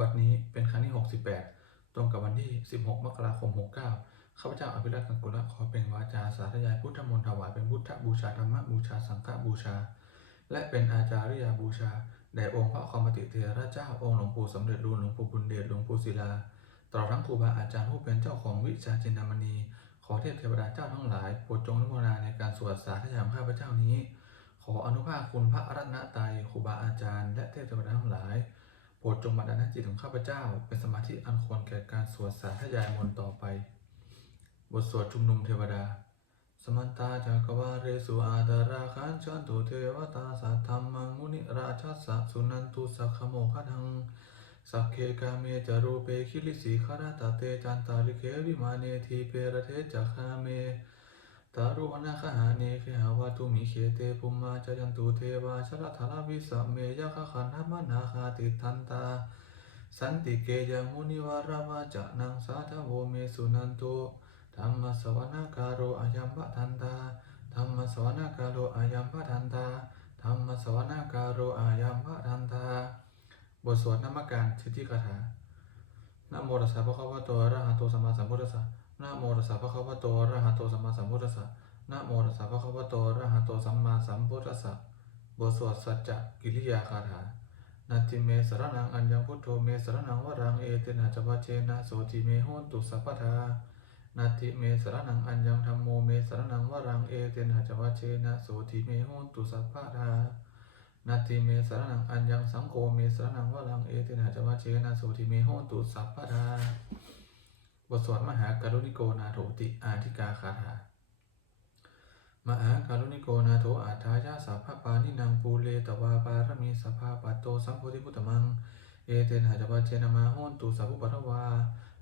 บัดนี้เป็นครั้งที่ 68 ตรงกับวันที่ 16 มกราคม 69 ข้าพเจ้าอภิรัตน์กังกุละขอเป็นวาจาสาธยายพุทธมนต์ถวายเป็นพุทธบูชาธรรมบูชาสังฆบูชา และเป็นอาจาริยาบูชาแด่องค์พระคอมติเถระเจ้าองค์หลวงปู่สมเด็จรูนหลวงปู่บุญเดชหลวงปู่ศิลาตลอดทั้งครูบาอาจารย์ผู้เป็นเจ้าของวิชาจินดามณี ขอเทพเทวดาเจ้าทั้งหลายโปรดจงอนุโมทนาในการสวดสาธยายข้าพเจ้านี้ ขออนุภาพคุณพระรัตนตรัยครูบาอาจารย์และเทพเทวดาทั้งหลาย โปรดจงบันดาลให้จิตของข้าพเจ้า เป็นสมาธิอันควรแก่การสวดสาธยายมนต์ต่อไป บทสวดชุมนุมเทวดา สมันตาจักรวาเรสุอาดาราคันชันตุเทวตาสัทธรรมังมุนิราชสะสุนันตุสักขโมคทังสักเคกาเมจารูเปคิลิสีคาราตาเตจันตาลิเควิมาเนทีเปรเทจักขาเม ตารุวนาคหาเนเคหาวาตุมิเคเตภุมมาจยันตุเทวาชลธาราวิสัมเมยะคะขันธมานาคาติทันตา สันติเกยมุนิวาราวาจะนังสาธโวเมสุนันตุธรรมสวนาการโรอายัมปะทันตาธรรมสวนาการโรอายัมปะทันตาธรรมสวนาการโรอายัมปะทันตา บทสวดนามการชิติกถานโมตัสสะภะคะวะโตอะระหะโตสัมมาสัมพุทธัสสะ นะโมตัสสะภะคะวะโตอะระหะโตสัมมาสัมพุทธัสสะนะโมตัสสะภะคะวะโตอะระหะโตสัมมาสัมพุทธัสสะบทสวดสัจจะกิริยาคาถานาทิเมสรนังอัญญพุทโธเมสรนังวรังเอเตนะจัปเชนะโสติเมโหนตุสัพพทานาทิเมสรนังอัญญธรรมโมเมสรนังวรังเอเตนะจัปเชนะโสติเมโหนตุสัพพทานาทิเมสรนังอัญญสังโฆเมสรนังวรังเอเตนะจัปเชนะโสติเมโหนตุสัพพทา บทสวดมหากรุณิโกนาโถติอาทิกาคาถามหาการุณิโกนาโถอาทายาสัพพปานินางปูเลตวาปารมีสภาปัตโตสัมโพธิพุตตมัง เอเตนะจัปเชนมาโหนตุสัพพุปทวา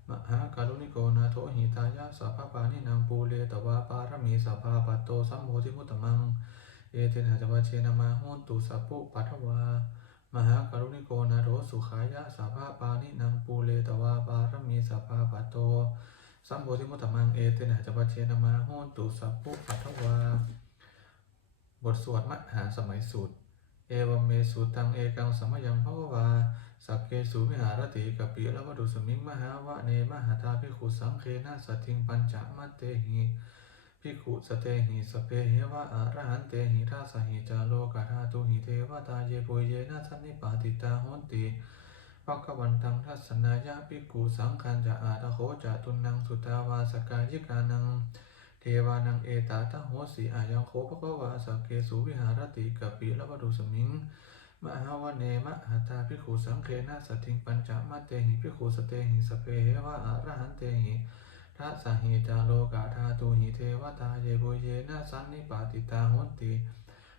มหาการุณิโกนาโถหิตายาสัพพปานินางปูเลตวาปารมีสภาปัตโตสัมโพธิพุตตมัง เอเตนะจัปเชนมาโหนตุสัพพุปัทวา มหาการุณิโกนโถสุขายะสัพพปานินางปูเลตวาปารมีสภาปัตโต สัมโพธิมุตตมังเอเตนะจัปเชนมาโหนตุสัพพุปัทวา บทสวดมหาสมัยสูตร เอวเมสุตังเอกังสมยังภะวา สักเกสุวิหารติกปิละวดุสมิงมหาวะเนมหาตาภิกขุสังเคนะสติงปัญจมัตเตหิ ภิกขุสเตหิสเปเหวะอะระหันเตหิทัสหิจาโลกาธาตุหิเทวตาเยปุเยนะสันนิปาติตาโหนติภควันตังทัสสนายะภิกขุสังคันจะอาตโคจะตุนังสุตาวาสกายิกานัง เทวานังเอตาตโหสีอายังโคภควาสังเกสุวิหารติกัปปิละวดุสมิงมหาวเนมะหาตาภิกขุสังเคนะสติงปัญจมัตเตหิภิกขุสเตหิสเปเหวะอะระหันเตหิ ทัสสหิจาโลกาธาตุหิเทวตาเยโบเยนะสันนิปาติตาโหนติ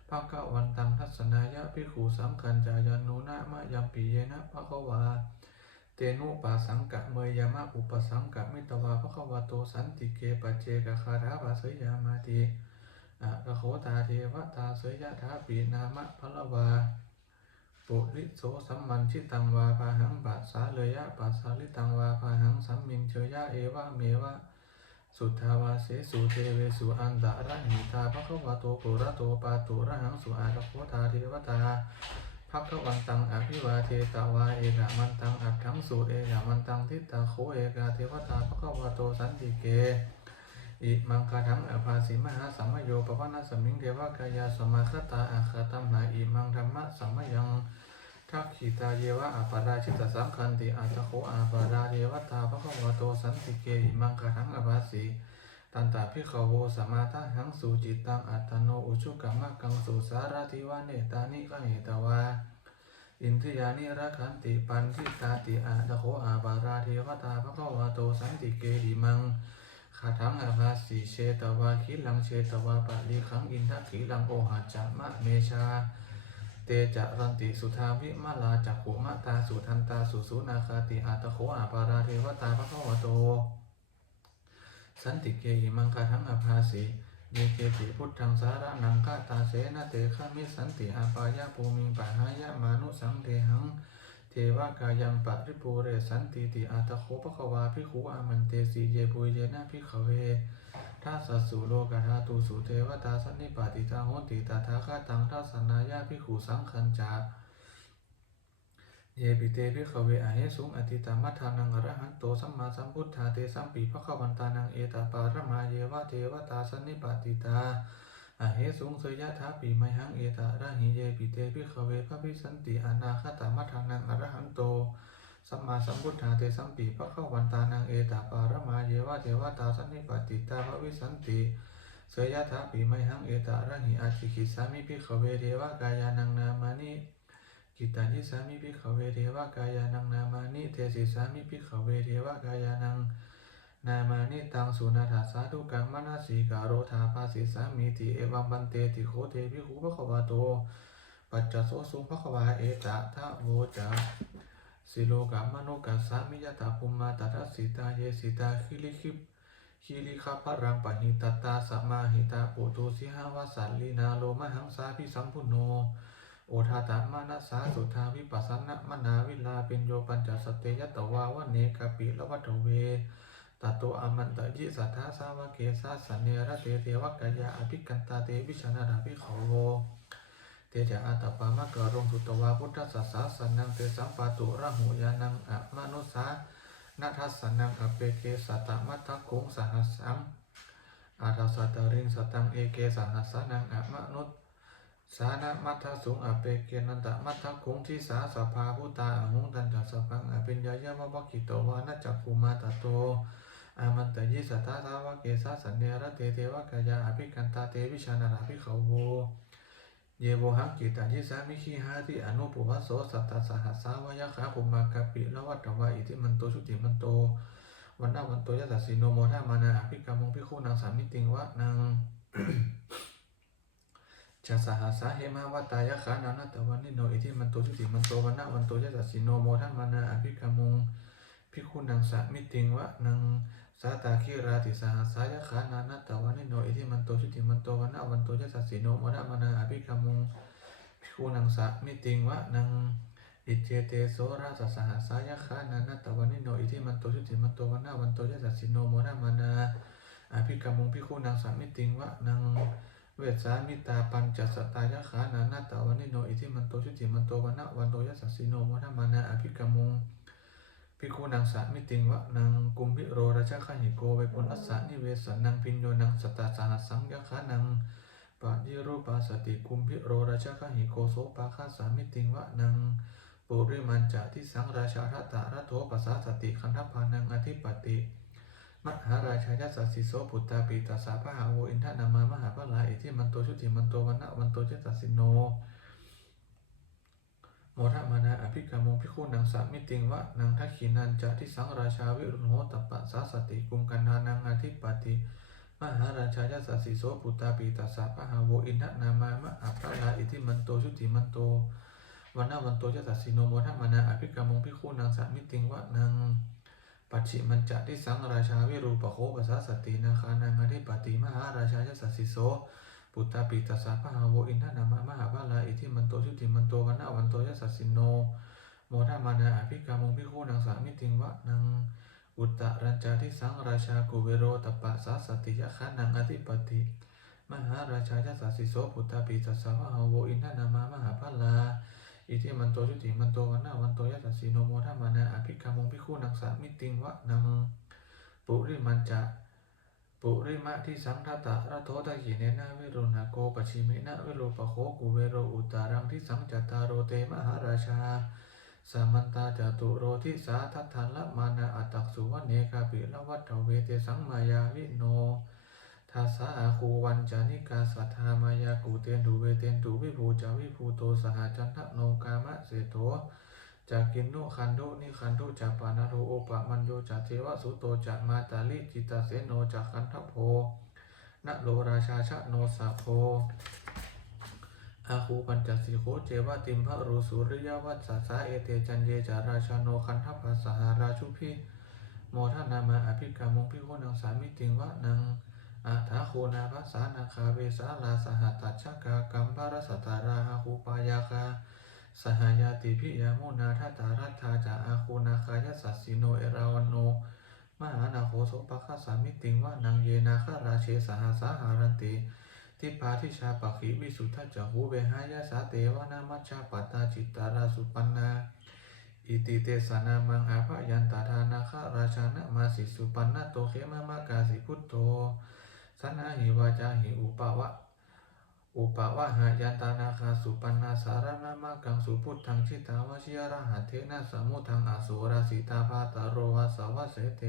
ภควันตังทัสสนายะภิขุสังคันจายันนุนะมะยัมปิเยนะภควา เตนุปาสังกะเมยามะอุปสังกะมิตวาภควโตสันติเกปเจกะคาถาภาสยามาติอะกะโคตาเทวตาสยถาปีนามะพละวา ปุริโสสัมมันชิตังวาปาหังปัสสาเลยะปัสสาลิตังวาปาหังสัมมินเชยะเอวะเมวะสุทธาวาเสสุเทเวสุอันตะระหิตาภควโตปุระโตปาตุระหังสุอาตะโคตาเทวตาภักวันตังอภิวาเทตาวาเอกะมันตังอัตถังสุเอกะมันตังทิตาโคเอกาเทวตาภควโตสันติเกอิมังคาทังอภาสิมหาสัมมโยปปนัสสมิงเทวกายาสมาคตาอาคาตัมหาอิมังธรรมะสัมมยัง ทักขิตาเยวะอาปาราชิตสังคันติอัตโคอาปาราเทวตาภควโตสันติเกอิมังคาทังอภาสิตันตาพิขโวสมาทาหังสุจิตตังอัตโนอุชุกัมมะกังสุสารทิวาเนตานิกะเหตวาอินทรียานิรักขันติปันทิตาติอาตโคอาบาราเทวตาภควโตสันติเกหิมังคาถังอาภาสีเชตวาคิลังเชตวาปะลิขังอินทขีลังโอหัจจะมะเมชา ตจะรันติสุทาวิมาลาจักขุมะตาสุทันตาสุสุนาคาติอาตโคอาบาราเทวตาภควโต สันติเกหิมังคาทังอภาสีเยเกติพุทธังสารนังคาตาเสนะเตขะมิสันติอาปายะภูมิงปะหายะมานุสังเทหัง เทวกายังปะริปูเรสันติติอาตโคปะควาภิขุอามันเตสีเยปุยเยนะภิขเว ทัสสสุโลกธาตุสุเทวตาสันนิปาติตาโหติตาทาคาตังทัสสนายาภิขุสังคัญจาเยเยปิเตพิขเวอเหสุงอติตามัทธานังอรหันโตสัมมาสัมพุทธาเตสัมปีพระขวันตานังเอตาปารมาเยวะเทวตาสันนิปาติตาอเหสุงสยยะถาปีไมหังเอตาระหิเยปิเตพิขเวพระพิสันติอนาคตามัทธานังอรหันโต สัมมาสัมพุทธาเตสัมปีพระขวันตานังเอตาปารมาเยวะเทวตาสันนิปติตาพระวิสันติเสยยะถาปีไมหังเอตาระหิอาชิคิสามิพิขเวเทวกายานังนามานิกิตานิสามิภิขเวเทวกายานังนามานิเทสิสามิภิขเวเทวกายานังนามานิตังสุนาถาสาธุกังมนาสีกาโรธาภาสิสามิติเอวังบันเตติโคเทภิกขุภควาโตปัจจโสสุภควาเอตะทะโวจา สิโลกามโนกัสสามิยตาภุมมาตัสสิตาเยสิตาคิลิคิปคิริคาพรังปะหิตตาสัมมาหิตาปุตุสิหาวาสัลลีนาโลมหังสาพิสัมพุโน โอทาตามานะสาสุทาวิปัสสนะมนาวิลาเปิญโยปัญจสตเตยตวาวะเนกาปิละวัตเวตัตโตอมันตะยิสัทธาสาวะเกสาสเนระเตเทวกายาอภิกันตาเตวิชนาราภิเขาโว เตจาอาตปามะกะรงสุตวาพุทธสัสสะสันนังเตสัมปาตุระหุยานังอะมนุสานาทัสสนังอเปเกสัตตมัตถคงสหัสสังอาทัสสตริงสตังเอเกสหัสสนังอะมนุสานะมัทธสุงอเปเกนันตะมัทธคงที่สาสภาพุตาอหุงตันจัสพังอภิญญายามะวะกิโตวานะจักภูมาตโตอามันตยิสัทธาสาวะเกสาสันเนระเตเทวกายาอภิกันตาเตวิชานาราภิเขาโว เยโวหังกิตายิสามิขีหาติอนุปุวะโสสัตตสหัสสาวายขาภูมากะปิละวัตวะอิทิมันโตชุติมันโตวันนาวันโตยะสัสสิโนโมทามานาอภิกรรมงพิคูนางสามิติงวะนางจะสหัสสาเหมาวัตายะขานานาตวันนิโนอิทิมันโตชุติมันโตวันนาวันโตยะสัสสิโนโมทัมานาอภิกรรมงพิคุนังสะมิติงวะนัง สาตาคิราติสหัสสายะขานานาตวันนิโนอิทิมันโตชุติมันโตวันนาวันโตยะสัสสิโนโมทัมมานาอภิกรรมุงพิคุนังสะมิติงวะนังอิเจเตโสราสสหัสายะขานานาตวันนิโนอิทิมันโตชุติมันโตวันนาวันโตยะสัสสิโนโมทัมมานาอภิกรรมุงพิคุนังสะมิติงวะนังเวสามิตาปัญจสตายะขานานาตาวันนิโนอิทิมันโตชุติมันโตวันนะวันโตยะสัสสิโนโมทมานาอภิกรมุง พิคูนังสามิติงวะนังกุมพิโรราชาหิโกเวปุนัสสะนิเวสนังพิญโยนังสตตาสหัสสังยะขานังปะยิรูปาสติกุมพิโรราชาหิโกโสปาคาสามิติงวะนังปุริมันจะที่สังราชาทัตตาระโทปัสสาสติคันธพานังอธิปติมหาราชายาสัสสิโสปุตตาปีตัสสะพะหาโวอินทนามามหาพลาอิทิมันโตชุติมันโตวันนะวันโตเจตัสิโน มทมานาอภิกรรมงพิคุนังสามิติงวะนังทักขินันจะที่สังราชาวิรุณโหตปะสาสติกุมกันนานังอธิปติมหาราชายาสัสสิโสปุตตาปีตัสสะพะหาโวอินทนามามหาพลาอิทิมันโตชุติมันโตวันนะวันโตเจตัสสิโนโมทมานาอภิกรรมงพิคุนังสามิติงวะนังปัจฉิมันจะที่สังราชาวิรูปโคปัสสะสตินาคานังอธิปติมหาราชายสัสสิโส ปุตตาปิตัสสะพะหาโวอินทนามามหาภาลาอิทิมันโตชุติมันโตวันนะวันโตยสัสสิโน โมทามานาอภิกรรมงพิโคนังสามิติงวะนังอุตตรัญจาที่สังราชากุเวโรตปะสาสติยะขานังอธิปติมหาราชายสัสสิโสปุตตาปิตัสสะพะหาโวอินทนามามหาภาลาอิทิมันโตชุติมันโตวันนะวันโตยสัสสิโนโมทามานาอภิกรรมงพิโคนังสามิติงวะนังปุริมันจะ ปุริมะที่สังทัตตะระโทตะกิเนนะเวโรนาโกปชิมินะเวโรปโคกุเวโรอุตารังที่สังจัตตารโรเตมหาราชาสามันตาจตุโรทิสาทัตันละมานาอัตตักสุวเนกาปิละวัตถเวเตสังมายาวิโนทัสสะอาคูวันจานิกาสัทธามายากูเตนดูเวเตนดูวิภูจาวิภูโตสหจันทโนกามะเสโต จากกินโนคันโดนิคันโดจากปานาโรโอปะมันโยจากเทวสุโตจากมาตาลิจิตาเสโนจากคันทโพนโลราชาชะโนสะโพอาคูปัญจสิโคเจวะติมพระรูสุริยวัตสาสาเอเตจันเยจาราชาโนคันทภาสาราชุพิโมทนามาอภิกรรมงพิโคนังสามิติงวะนังอาถาโคนาภาษานาคาเวสาลาสหัตตัชชกากัมภารสตาราอาคูปายาคา สหายาติพิยามุนาทัตารัตถาจาอาคูนาคายสัสสิโนเอราวันโน มหานาโคโสปะคาสามิติงวะนังเยนาคาราเชสหาสาหารันติทิปาทิชาปะขีวิสุทธจหูเวหายาสาเตวนามัชชาปตาจิตตาราสุปันนา อิติเตสนามังอาภยันตาทานาคาราชานะมาสิสุปันนะโตเขมามากาสิพุทโธสนาหิวาจาหิอุปาวะ อุปวะหายันตานาคาสุปันนาสารนามากังสุพุทธังชิตาวชิยระหัตเทนะสมุทังอสุราสิตาภาตโรวาสาวะเสเต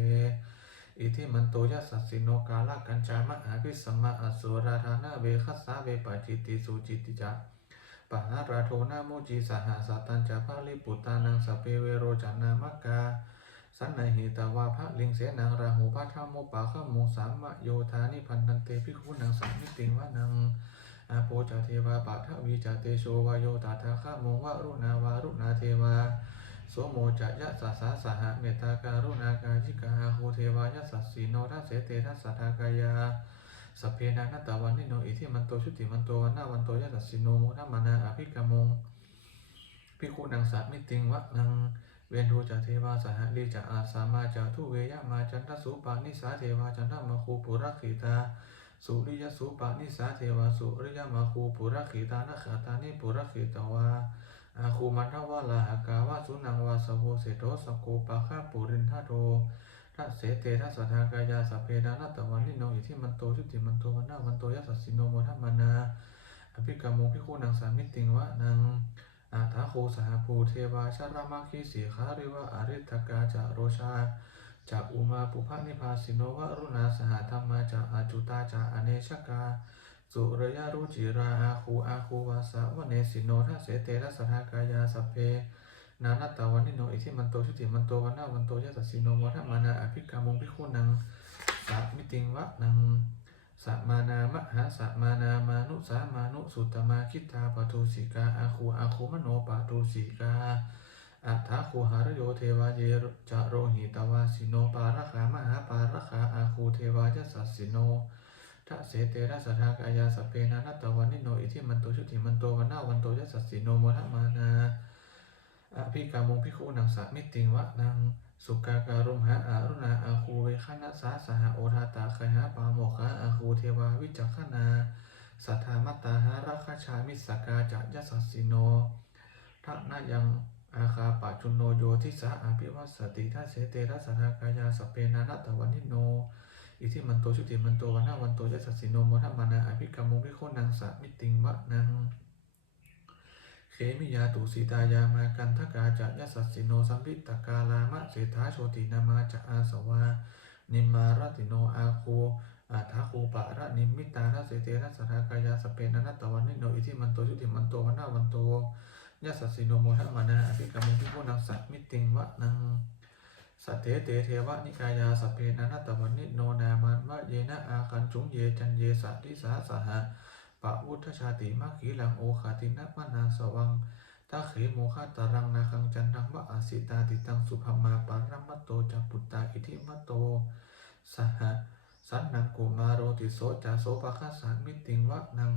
อิทิมันโตยัสสสิโนกาลกัญจามะอาภิสมาอสุราธานาเวคัสสาเวปจิตติสุจิตติจาปหาราโทนาโมจิสหสัตตัญจภาลิปุตานังสเปเวโรจานามกา สันนหิตาวาพระลิงเสนังราหูพัทธโมปะขโมสามะโยธานิพันธันเตพิคุนังสามิติวะนัง อาโปจาเทวาปะทวีจาเตโชวาโยตาทาข้ามงวะรุณาวารุณาเทวาโสโมจะยะสสาสหะเมตตาการุณากาจิกาโหเทวายะสัสสีโนทัสเสเตทัสสะทากายาสเพนานัตตาวันนิโนอิทิมันโตชุติมันโตวันนาวันโตยะสัสสิโนมทัมมานาอภิกามงพิคุนังสามิติงวะนังเวนทูจเทวาสหลีจะอาสามาจะทุเวยะมาจันทสุปานิสาเทวาจันทมคูปุรักขิตา สุริยสุปานิสาเทวาสุริยมาคูปุรักขิตานะขาตานิปุรักขิตวาอาคูมันทวาลาหกาวาสุนังวาสโหเสโตสกโกปะฆาปุรินทาโททัสเสเตทัสทากายาสเพดานตตวันนิโนอิทิมันโตชุติมันโตวันนาวันโตยัสสสสิโนโมทัมานาอภิกามโมพิคูนังสามิติงวะนังอาทาโคสหภูเทวาชารามาคีสีขาริวะอริตกาจาโรชา จากอุมาปุพะนิพาสิโนวะรุณาสหธรรมาจาอาจุตาจาอเนชกา สุรยารุจิราอาคูอาคูวาสาวเนสิโนทัสเสเตทัสสะทากายาสเพ นานัตตาวันนิโนอิทิมันโตชุติมันโตวันนาวันโตยัสสสสิโนวัฏมานาอภิกามงพิคุนังสัมิติงวะนังสัมมานามหาสัมมานามานุสามานุสุตมาคิตาปทุสิกาอาคูอาคูมโนปทุสิกา อัฏฐาคูหารโยเทวาเยจโรหิตวาสิโนปารคามหาปารคาอาคูเทวายัสสสสิโนทัเสเตระสทากายาสเพนานัตตวันนิโนอิทิมันโตชุติมันโตวันนาวันโตยัสสสสิโนโมทัมมานาอภิกามงพิคูนังสามิติงวะนังสุกาการุมหาอารุณาอาคูเวคณะสาสหโอทาตาคหาปาโมคะอาคูเทวาวิจักขนาสัทธามัตตาหาราคาชามิสกาจักยัสสสิโนทันายัง อาคาปัจจุโนโยทิสาอาภิวัสติทัสเสเตระสทากายาสเพนานัตวันิโน อิทิมันโตชุติมันโตวันนาวันโตยัสสสิโนโมทมานาอภิกามงพิโคนังสามิติงวะนัง เขมิยาตุสีตายามากันทกาจะยัสสสสิโนสัมพิตกาลามะเศรษฐาโชตินามาจะอาสวา นิมารติโนอาโคอาทาโคปะระนิมิตาทัสเสเตทัสสะทากายาสเปนันัตตวันนิโน อิทิมันโตชุติมันโตวันนาวันโต ยัสสสสิโนโมทัมานาอภิกรรมพิโกนังสัตมิติงวะนังสัตเถเตเทวะนิกายาสัพเพนันตวันนิโนนามันวะเยนะอาคันจุงเยจันเยสัตติสาสหะปะวุฒชาติมัคขีลังโอคาตินะมะนาสวังตาเขโมฆาตารังนาคังจันทังวะอาสิตาติตังสุภมาปารัมมโตจัปุตตาอิทิมะโตสหะสันนังกุมาโรติโสจาโสปะคะสามิติงวะนัง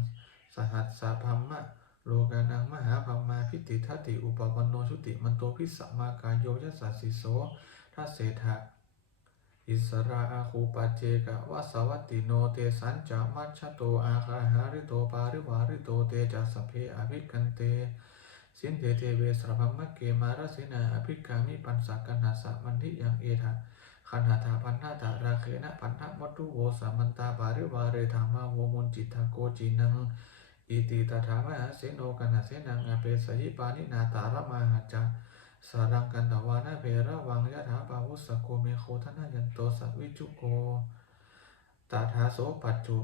สหัสสะพัมมะ โลกานังมหาพัมมาพิติทัติอุปปันโนชุติมันโตพิสัมมากายโยยัสสสสิโสทัสเสทะอิสราอาคูปัจเจกะวะสวัตติโนเตสัญจามัชโตอาคาหาริโตปาริวาริโตเตจัสสพเพอภิกันเตสินเทเทเวสรพัมมะเกมารสินาอภิกามิปันสักกันหาสะมันทิยังเอทะขันหาถาพันนาตาราเคนะพันธมัตตุโวสามันตาปาริวาเรธามาโวมุนจิตทาโกจินัง อิติตถามหาเสโนกันหาเสนังอเปสหิปานินาตารมาหาจาสารังกันตวานาเพระวังยะถาปาวุสโกเมโคทนายันโตสัวิจุโกตาทาโสปัจจุ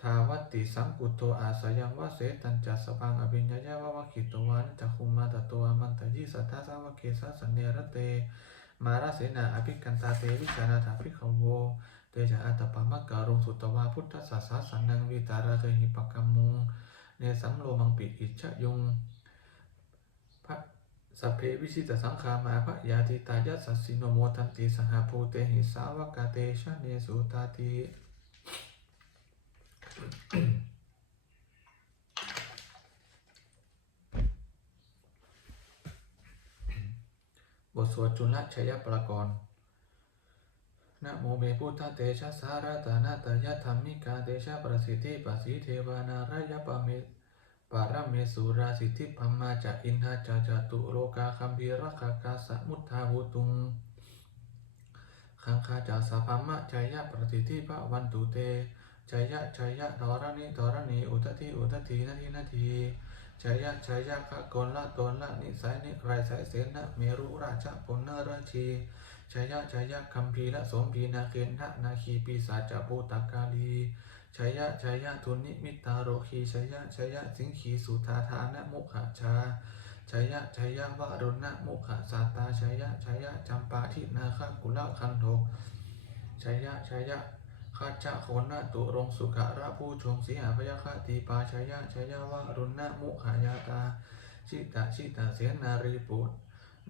ทาวัตติสังกุตโตอาสยังวะเสตัญจัสสพังอภิญญายาวะวะขิตวานจัคุมาตโตอมันตยิสัทธาสาวะเกสัสเนรเต มาราเสนาอภิกันตาเตวิจานาถาภิกขโวเตชะอัตตปะมะการุงสุตวาพุทธสสสสันนังวิตาราเคหิปกรรมุง เนสัมโลมังปิอิจฉยุงพระสัพเพวิชิตสังขามาพระยาติตายัสสิโนโมทันติสหภูเตหิสาวกาเตชะเนสุตาติบทสวดจุลชยปรากรณ์ นะโมเมพุทธเตชะสารตานาตยธรรมิกาเตชะประสิทธิปัสสีเทวานารายปะเมปารเมสุราสิทธิพัมมาจะอินทาจาจตุโลกาคัมภีรคากาสมุทธาหุตุงขังคาจาสาพมะจายะปฏิทิภวันตุเตจายะจายะทรณิทรณิอุตติอุตตินาทีนาทีจายะจายะขะกนละตนละนิสัยนิไรสายเสนะเมรุราชปุณณราชี จายะจายะคัมภีละสมพีนาเกณทะนาคีปีศาจภูตกาลีชยะชยะทุนิมิตาโรคีชยะชยะสิงขีสุธาทานะมุขชาชยะชยะวะรุณนะมุขสาตาชยะชยะจำปาทินาคกุลคันโทชยะชยะข้าจะโคนนะตุรงสุขะระผู้ชงสีหาพยาคตีปาชยะชยะวะรุณนะมุขายาตาชิตะชิตะเสนารีปุต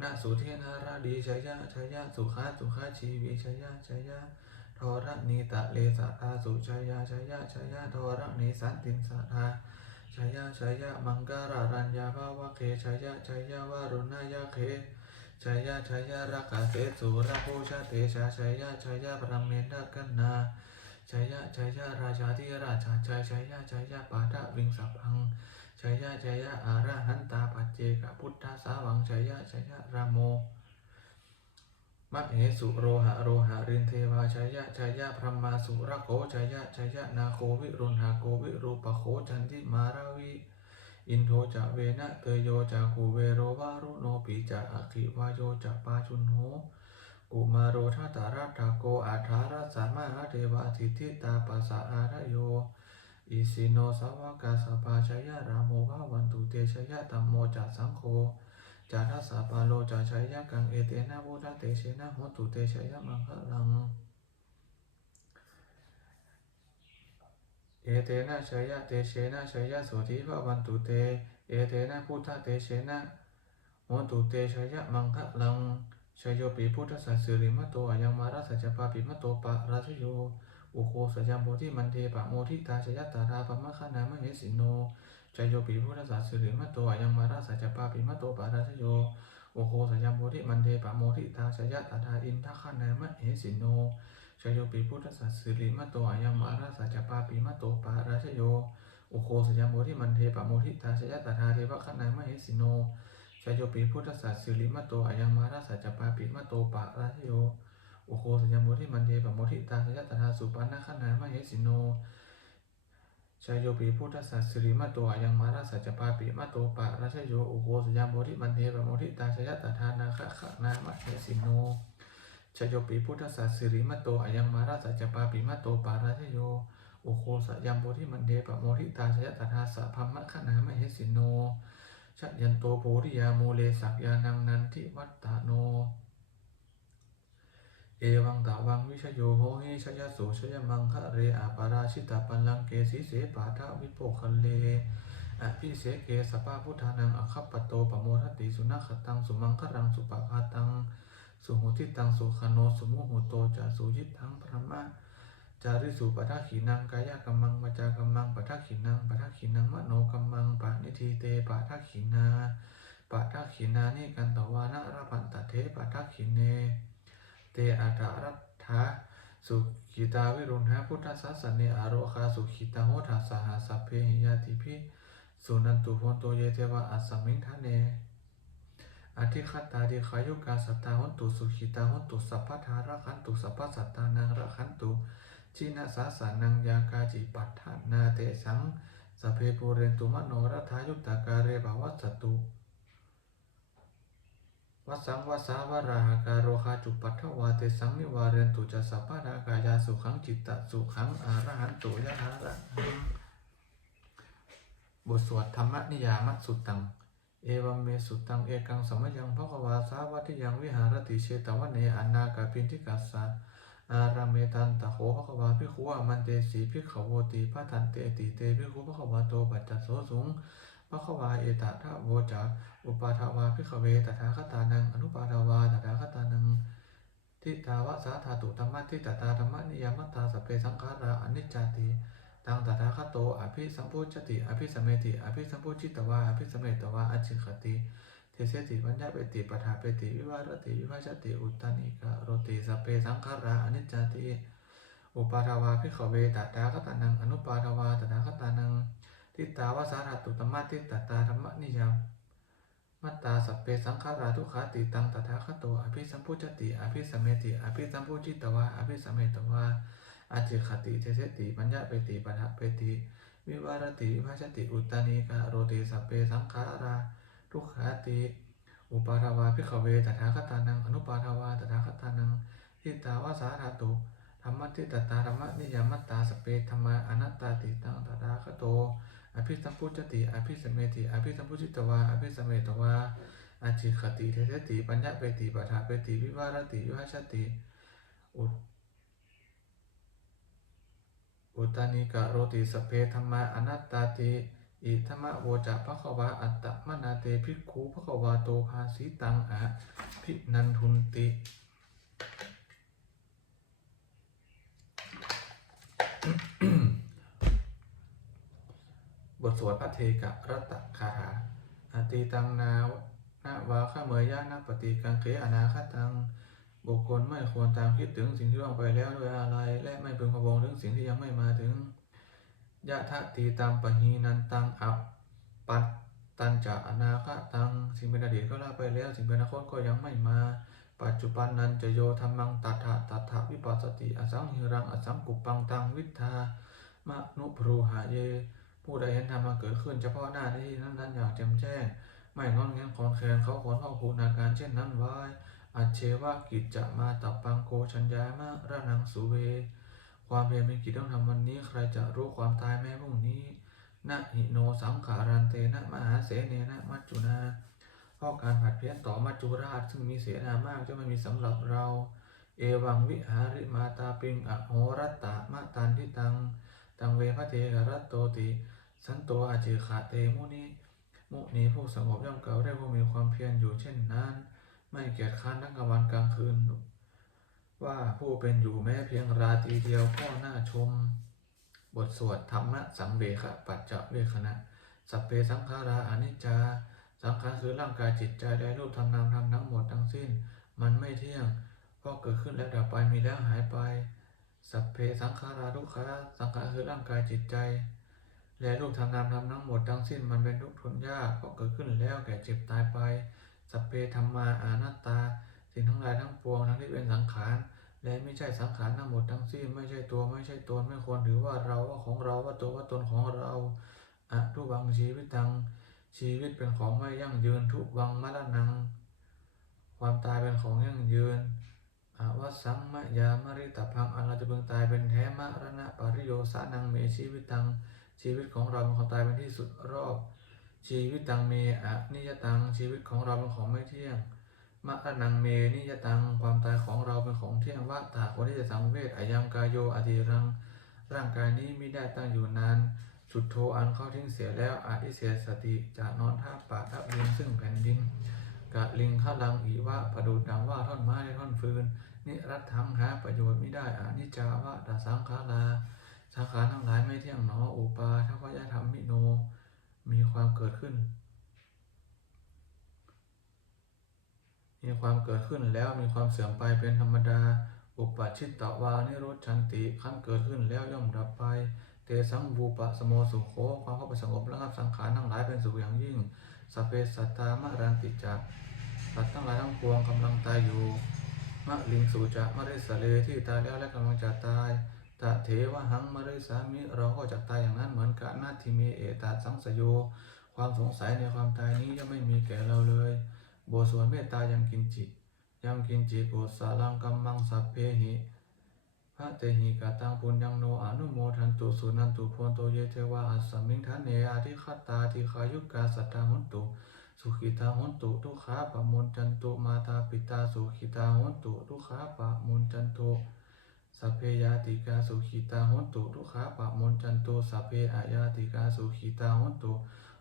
นาสุเทนาราดีชัยยะชัยยะสุขาสุขาชีวีชัยยะชัยยะทรณีตะเลสะทาสุชายาชายาชายาทรณีสันตินสะทาชายาชายามังการารัญญาภาวะเคชายาชายาวารุณายาเคชายาชายารักาเสสุระโพชาเตชาชายาชายาพระเมนกันนาชายาชายาราชาธิราชาชายชายาชายาปาทะวิงสัพพัง ชยาชยาอาระหันตาปัจเจกพุทธสาวังชยาชยารามโมมัเหสุโรหะโรหะรินเทวาชัยยะชัยยะพรหมาสุระโคชัยยะชัยยะนาโควิรุณหาโควิรูปโคจันทิมาราวิอินโทจะเวนะเตโยจะคูเวโรวารุโนปิจะอคิวายโยจะปาชุนโหกุมารโรทัตตารัตถโกอาธารัสามาเทวาทิทิตาปัสสะอาระโย อิสิโนสาวกาสปาชัยยะรามโมภาวันตุเตชัยยะตัมโมจะสังโฆจาทัสสะปาโลจาชัยยะกังเอเตนะพุทธเตชนะโหตุเตชัยยะมังคะลังเอเตนะชัยยะเตเชนะชัยยะโสธิภาวันตุเต เอเตนะพุทธเตเชนะโหตุเตชัยยะมังคะลังชัยโยปิพุทธสัสสิริมะโตอยังมาราสัจจปาปิมะโตปะราชโย อุโคสยามโพธิมันเทปะโมทิตาชยตาราปะมะคะนามเหสิโนชัยโยปิพุทธศาสริมะโตอยังมาราสัจจปาปิมะโตปาราชโยโอโคสยามโพธิมันเทปะโมทิตาชยตาทาอินทคานามะเหสิโนชัยโยปิพุทธศาสริมะโตอยังมาราสัจจปาปิมะโตปาราชโยโอโคสยามโพธิมันเทปะโมทิตาชยตาทาเทวคานามะเหสิโนชัยโยปิพุทธศาสริมะโตอยังมาราสัจจปาปิมะโตปาราชโย โอโคสยามโพธิมันเทปะโมทิตาชยตาทาสุปันนะคานามะเหสิโนชายโยปีพุทธศาสริมาตอายังมาราสัจปาปิมาโตปะราชโยโอโคสยามโพธิมันเทปะโมทิตาชยตถานาคะขะนามะเทสิโนชายโยปีพุทธศาสริมาตอายังมาราสัจปาปิมาโตปะราชโยโอโคสยามโพธิมันเทปะโมทิตาชยตถาสัพพมะขะนามะเทสิโนชยันโตโพธิยาโมเลสักยานังนันทิวัตตาโน เอวังตาวังวิชโยโหหิชยสุชยมังคะเรอาปาราชิตาปันลังเกสีเสปาทาวิโปคันเลอภิเสเกสปาพุทธานังอคัปปโตปโมทติสุนัขตังสุมังครังสุปภาตังสุหุติตังสุขโนสุมุหุโตจะสุยิทังพระมะจาริสุปทักขีนังกายกัมมังวจากัมมังปทักขีนังปทักขีนังมโนกัมมังปะนิทีเตปทักขีนาปทักขีนานิกันตวานะรพันตเทปทักขีเน ตอาตารัตถาสุขิตาวิรุณหาพุทธศาสเนอโรคาสุขิตาโหทาสหสัพเพหิยาติพิสุนันตุโพนโตเยเทวะอัสมิงทะเนอธิคัตตาดิขายุกาสัตตาหนตุสุขิตาหนตุสัพพทาระคันตุสัพพสัตตานังระคันตุชินาสาสานังยากาจิปัฏฐานาเตสังสัพเพปูเรนตุมโนรัฐายุตตาการเรภวัสตุ วัสังวสาวราหการโรคาจุปัทถวาเตสังนิวาเรนตุจะสัพพะนากายาสุขังจิตตสุขังอารหันตุยะหาระบทสวดธรรมนิยามสุตัง เอวัมเมสุตังเอกังสมยังภควาสาวัติยังวิหารติเชตวันเนอนาคาปินทิกัสสะอารามเมตันตะโขภควาภิขุอามันเตสีภิขโวติพระทันเตติเตภิกขุภควาโตปัจจโสสุง ภควาเอตทะโวจาอุปาทาวาพิขเวตถาคตานัง อนุปาทาวาตถาคตานังทิตาวะสาธาตุธรรมะทิตตาธรรมนิยามตตาสเพสังขาราอนิจจติตังตถาคตโตอภิสัมพุชติอภิสเมติอภิสัมพุจิตวาอภิสเมตวาอจิขติเทเสติปัญญาเปติปทาเปติวิวารติวิภาชติอุตตานิกะโรติสเพสังขาราอนิจจติอุปาทาวาพิขเวตถาคตานังอนุปาทาวาตถาคตานัง ทิตตาวสาราตุตมะทิตตาธรรมนิยามมัตตาสัพเพสังขาราทุขาติตังตถาคตโตอภิสัมพุจติอภิสัมเมติอภิสัมพุจิตวาอภิสัมเมตวาอาจิขติเทเสติปัญญาเปติปัฏฐเปติวิวารติวิภาชติอุตตานิกาโรติสัพเพสังขาราทุขาติอุปาทวาพิขเวตถาคตานังอนุปาทวาตถาคตานังทิตาวสาราตุธรรมทิตตาธรรมนิยามัตตาสพเปธรรมาอนัตตาติตังตถาคโต อภิสัมพุจติ อภิสัมเมติ อภิสัมพุจิตวา อภิสัมเมตวาอาจิขติเทเสติ ปัญญาเปติปัฏฐาเปติ วิวารติวิหชติ อุตอุตานิกะโรติสเพธรรมาอนัตตาติอิธรรมะโวจะภควาอัตตมนาเตภิกขุภควาโตภาสีตังอะภินันทุนติ บทสวดพระเทกะรัตคาถาอาตีตังนาวนาวาข้าเมยยะนาปฏิกังเขอนาคตัง บุคคลไม่ควรตามคิดถึงสิ่งที่ล่วงไปแล้วด้วยอะไร และไม่พึงพะวงถึงสิ่งที่ยังไม่มาถึงยะทะตีตามปะหีนันตังอัปปัตตันจะอนาคตัง สิ่งเป็นอดีตก็ละไปแล้ว สิ่งเป็นอนาคตก็ยังไม่มา ปัจจุบันนั้นจะโยธรรมังตัทะตัทะวิปัสสติอสังหิรังอสังกุปปังตังวิทธามะนุปรูหะเย ผู้ใดเห็นธรรมมาเกิดขึ้นเฉพาะหน้าที่นั้นๆอย่างแจ่มแจ้ง ไม่งอนแงนคอนแคนเขาขนเอาผูนาการเช่นนั้นไว้ อัจเชวะกิจจะมาตับปังโกชัญญามะระนังสุเว ความเพียรเป็นกิจต้องทำวันนี้ ใครจะรู้ความตายแม้พรุ่งนี้นะหิโนสังขารันเตนะมหาเสเนนะมัจจุนาเพราะการผัดเพี้ยนต่อมัจจุราชซึ่งมีเสนามากจะไม่มีสำหรับเรา เอวังวิหาริมาตาปิงอโหรัตตะมะตันทิตัง ตังเวพระเทกรัตโตติ สันโตอาจิขาเตมุนีมุนีผู้สงบย่อมเก่าได้ผู้มีความเพียรอยู่เช่นนั้น ไม่เกียจค้านทั้งกลางวันกลางคืน ว่าผู้เป็นอยู่แม้เพียงราตรีเดียวก็น่าชม บทสวดธรรมะสังเวคปัจจเวคณะสัพเพสังขาราอนิจจา สังขารคือร่างกายจิตใจและรูปธรรมนามธรรมทั้งหมดทั้งสิ้น มันไม่เที่ยงเพราะเกิดขึ้นแล้วดับไปมีแล้วหายไป สัพเพสังขาราทุกขาสังขารคือร่างกายจิตใจ และรูปธรรมนามธรรมทั้งหมดทั้งสิ้นมันเป็นทุกข์ทนยากเพราะเกิดขึ้นแล้วแก่เจ็บตายไปสัพเพธรรมาอานัตตา สิ่งทั้งหลายทั้งปวงทั้งที่เป็นสังขารและไม่ใช่สังขารทั้งหมดทั้งสิ้นไม่ใช่ตัวไม่ใช่ตนไม่ควรถือว่าเราว่าของเราว่าตัวว่าตนของเราอะทุวังชีวิตตังชีวิตเป็นของไม่ยั่งยืนทุวังมรณัง ความตายเป็นของยั่งยืนอาวสสังมะยามริตพังอันเราจะเพิ่งตายเป็นแท้มรณะปริโยสานังเมชีวิตตัง ชีวิตของเราเป็นของตายเป็นที่สุดรอบ ชีวิตตังเมอะนิยตัง ชีวิตของเราเป็นของไม่เที่ยงมรณังเมนิยตัง ความตายของเราเป็นของเที่ยงวะตาคนที่จะสังเวชอายังกายโยอธิรัง ร่างกายนี้ไม่ได้ตั้งอยู่นานสุดโทอันเข้าทิ้งเสียแล้วอาทิเสียสติจะนอนท่าป่าทับดินซึ่งแผ่นดินกะลิงข้าลังอีวะประดุดดังว่าท่อนไม้ท่อนฟืน นิรัตถังหาประโยชน์ไม่ได้อานิจาวะตาสังขารา สังขารทั้งหลายไม่เที่ยงหนออุปาทัพยธรรมมิโน มีความเกิดขึ้น มีความเกิดขึ้นแล้วมีความเสื่อมไปเป็นธรรมดา อุปชิตตวานิโรธชันติขั้นเกิดขึ้นแล้วย่อมดับไป เตสังบูปะสโมสุโขความเข้าไปสงบระงับสังขารทั้งหลายเป็นสุขอย่างยิ่งสพเปสัตตามะรันติจักสัตว์ทั้งหลายทั้งปวงกำลังตายอยู่มะลิงสูจะมะริสเลที่ตายแล้วและกำลังจะตาย ตะเทวหังมะริสามิเราก็จะตายอย่างนั้นเหมือนกันนาทิเมเอตาสังสโย ความสงสัยในความตายนี้ย่อมไม่มีแก่เราเลยบทสวดเมตตายังกินจิตยังกินจิกุสาลังกัมมังสัพเพหิพระเตหิกาตังปุญญังโนอนุโมทันตุสุนันตุโพนโตเยเทวาอัสมิงทันเนอาทิคตาทิขายุกาสัตตาหุนตุสุขิตาหุนตุทุขาปะมุนจันตุมาตาปิตาสุขิตาหุนตุทุขาปะมุนจันตุ สัพเพยาติกาสุขิตาหุนตุทุกขาปะมนจันตุสัพเพอายาติกาสุขิตาหุนตุ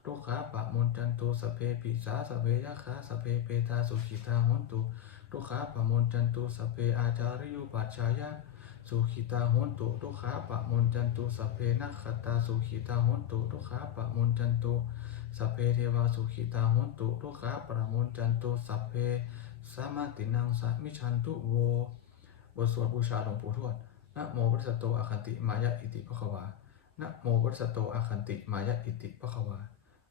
ทุกขาปะมนจันตุสัพเพปิสาสัพเพยะขาสัพเพเปตาสุขิตาหุนตุทุกขาปะมนจันตุสัพเพอาจาริยุปัชชายะสุขิตาหนตุทุกขาปะมนจันตุสัพเพนักขตาสุขิตาหนตุทุกขาปะมนจันตุสัพเพเทวาสุขิตาหนตุทุกขาปะมนจันตุสัพเพสามาตินังสัมิชันตุโว บทสวดบูชาหลวงปู่ทวดนะโมพุทธสโตอาคันติมายะอิติภควานะโมพุทธสโตอาคันติมายะอิติภควา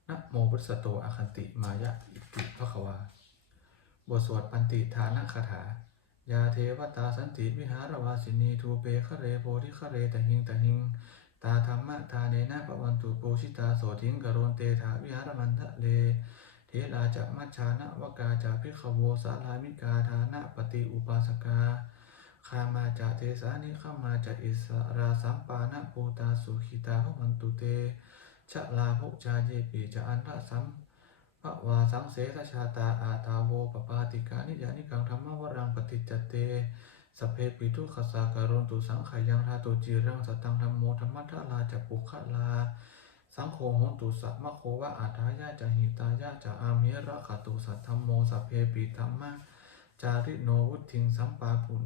นะโมพุทธสโตอาคันติมายะอิติภควาบทสวดปันติฐานะคาถายาเทวตาสันติวิหารวาสินีทูเปคะเรโพธิคะเรตหิงตหิงตาธรรมะทาเนนะปวันตุปูชิตาโสทิงกโรนเตถาวิหารมันทะเล เทลาจะมัชชานะวกาจะพิขโวสาลามิกาทานะปฏิอุปาสกา คามาจะเทสานิข้ามาจะอิสราสัมปานะภูตาสุขิตาหมันตุเต ชะลาภุจาเยปีจะอันทะสัมภวาสังเสสชาตาอาตาโวปปาติกานิยานิกังธรรมวรังปฏิจเตสเพปิทุขสาการนตุสังขายังทาตุจีรังสตังธรรมโมธรรมัทลาจะปุขลา สังโฆหนตุสัมมโควะอาทายาจะหิตายาจะอามิระขตุสัทธรรมโมสเพปิธรรมะจาริโนวุทิงสัมปาปุณ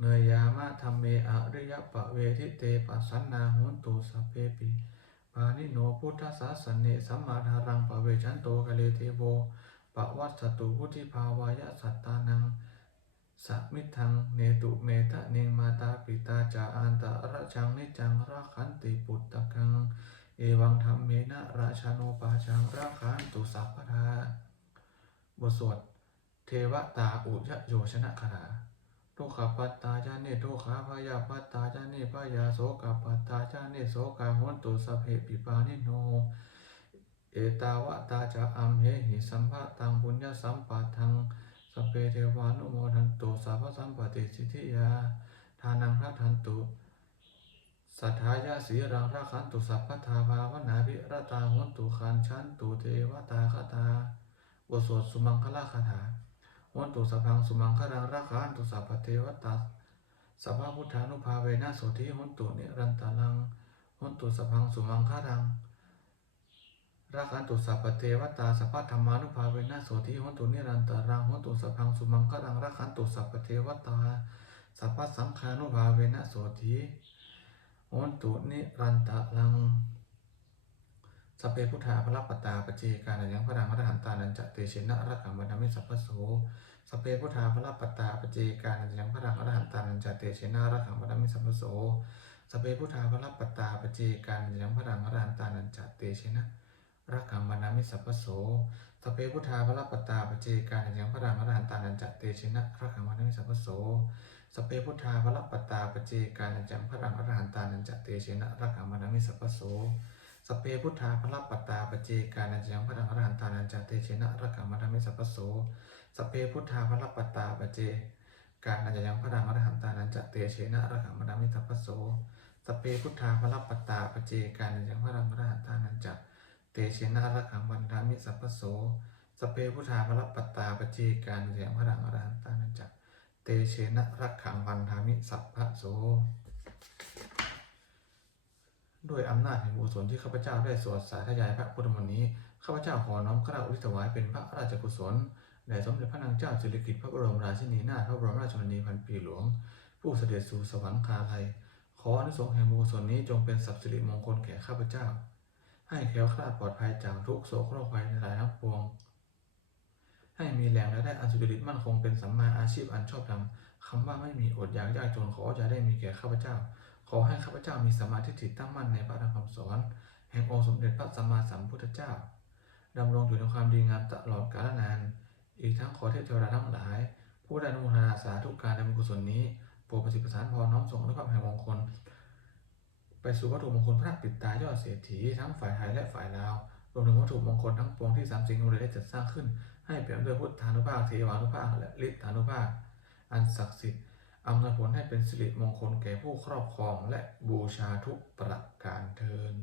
เนยามะธรรมเมอริยปะเวทิเตปัสสันนาหุนตุสัพเพปิปานิโนพุทธศาสเนสัมมาทารังปะเวชันโตกะเลเทโวปะวัสสตุพุทธิภาวายะสัตตานังสัมมิทังเนตุเมตะเนงมาตาปิตาจาอันตะระชังนิจังราคันติปุตตะกัง เอวังธรรมเมนะราชาโนปาชังราคันตุสัพพทาบทสวดเทวตาอุยโยชนะคาถา ทุกขปัตตาจานิทุกขาพยาปัตตาจานิพยาโสกปัตตาจานิโสกาหนตุสเพปิปานิโน เอตาวะตาจะอัมเหหิสัมภะตังบุญญาสัมปะทังสเพเทวานุโมทันตุสัพพสัมปติสิทธิยาทานังทัทันตุสัทธายาสีรังรักขันตุสัพพทาภาวนาภิรตาหนตุขันชันตุเทวตาคตาบทสวดสุมังคลาคาถา โหนตุสัพพังสุมังคลังรักขันตุสัพพเทวตาสัพพพุทธานุภาเวนะโสธิโหนตุนิรันตาลังโหนตุสัพพังสุมังคลังรักขันตุสัพพเทวตาสัพพธรรมานุภาเวนะโสธิโหนตุนิรันตาลังโหนตุสัพพังสุมังคลังรักขันตุสัพพเทวตาสัพพสังฆานุภาเวนะโสธิโหนตุนิรันตาลังสเพพุทธาพระปตาปเจกานัยังพระรังอรหันตานันจะเตชินะรักขังบรรมิสัพพโส สเพพุทธาพระปตตาปเจกานัยังพระรังอรหันตานันจเตชินะรักขังบรรณมิสัพพโสสเพพุทธาพระปตตาปเจกานัยังพระรังอรหันตานันจเตชินะรักขังบรรณมิสัพพโสสเพพุทธาพระปตตาปเจกานัยังพระรังอรหันตานันจเตชินะรักขังบรรณมิสัพพโสสเพพุทธาพระปตตาปเจกานัยังพระรังอรหันตานันจเตชินะรักขังบรรณมิสัพพโสสเพพุทธาพระปัตตาปเจกานันจังพระรังอรหันตานันจเตเชนะรักขังมัทมิสัพพโส สเพพุทธาพระปัตตาปเจ กานันจังพระรังอรหันตานันจะเตเชนะรักขังมัทมิสัพพโสสเพพุทธาพระปัตตาปเจ กานันจังพระรังอรหันตานันจะเตเชนะรักขังมันทมิสัพพโสสเพพุทธาพระปัตตาปเจ กานันจังพระรังอรหันตานันจะเตเชนะรักขังวันทมิสัพพโสด้วยอำนาจแห่งบุญกุศลที่ข้าพเจ้าได้สวดสาธยายพระพุทธมนต์นี้ ข้าพเจ้าขอน้อมกราบอุทิศถวายเป็นพระราชกุศล แด่สมเด็จพระนางเจ้าสิริกิติ์พระบรมราชินีนาถพระบรมราชชนนีพันปีหลวง ผู้เสด็จสู่สวรรคาลัยขออนุสงส์แห่งบุญกุศลนี้จงเป็นสัพสิริมงคลแก่ข้าพเจ้า ให้แคล้วคลาดปลอดภัยจากทุกโศกโรคภัยในหลายทั้งปวง ให้มีแหล่งรายได้อันสุจริตมั่นคงเป็นสัมมาอาชีพอันชอบธรรมคำว่าไม่มีอดอยากยากจนขอจะได้มีแก่ข้าพเจ้า ขอให้ข้าพเจ้ามีสมาธิจิตตั้งมั่นในพระธรรมคำสอน แห่งองค์สมเด็จพระสัมมาสัมพุทธเจ้าดำรงอยู่ในความดีงามตลอดกาลนาน อีกทั้งขอเทพเทวดาทั้งหลาย ผู้ได้อนุโมทนาสาธุการในบุญกุศลนี้โปรดประสิทธิประสานพรน้อมส่งอนุภาพแห่งมงคล ไปสู่วัตถุมงคลพระปิดตายอดเศรษฐีทั้งฝ่ายไทยและฝ่ายลาวรวมถึงวัตถุมงคลทั้งปวงที่สามสิงห์ได้จัดสร้างขึ้น ให้เปี่ยมด้วยพุทธานุภาพเทวานุภาพและฤทธานุภาพอันศักดิ์สิทธิ์อำนวยผลให้เป็นสิริมงคลแก่ผู้ครอบครองและบูชาทุกประการเทิน